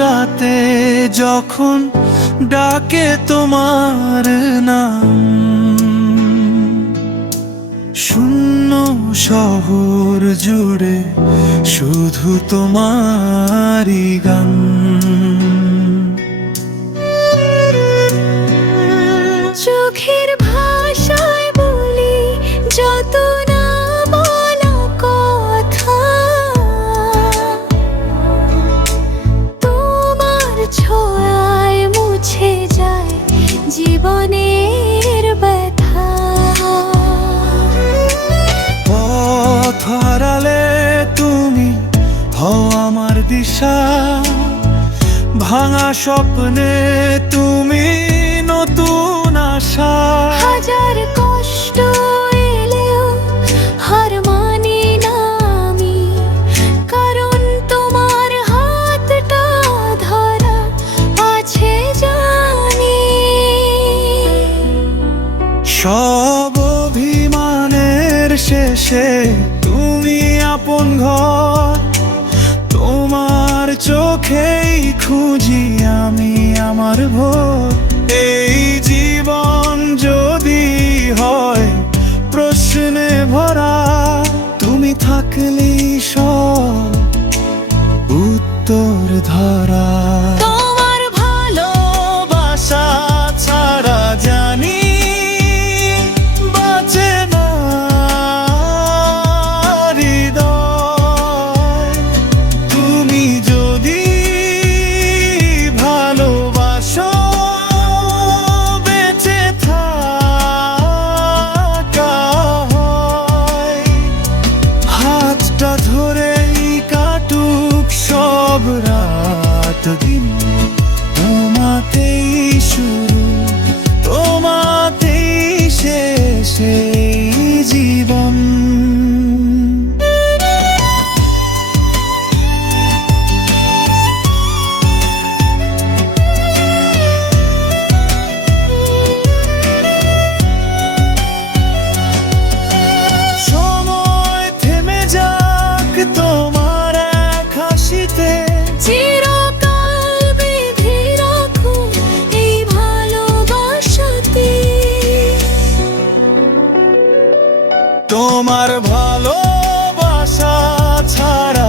রাতে যখন ডাকে তোমার নাম, শূন্য শহর জুড়ে শুধু তোমারই গান। চোখের ভাষায় বলি যত না বলা কথা, তোমার ছোঁয়ায় মুছে যায় জীবনের ব্যথা। পথ হারালে তুমি হও আমার দিশা, ভাঙা স্বপ্নে তুমি নতুন আশা। হাজার কষ্ট এলেও হার মানি না আমি, কারণ তোমার হাতটা ধরা আছে জানি। সব অভিমানের শেষে তুমি আপন ঘর, তোমার চোখেই খুঁজি আমি আমার ভোর। এই জীবন যদি হয় প্রশ্নে ভরা, তুমি থাকলেই সব উত্তর ধরা। তোমার ভালোবাসা ছাড়া জানি বাঁচে না হৃদয়। তুমি যদি ভালোবাসো বেঁচে থাকা হয়, হাতটা ধরেই কাটুক সব রাত দিন। তোমাতেই শুরু, তোমাতেই শেষ এই জীবন। সময় থেমে যাক তোমার এক হাসিতে, চিরকাল বেঁধে রাখো এই ভালোবাসাতে। তোমার ভালোবাসা ছাড়া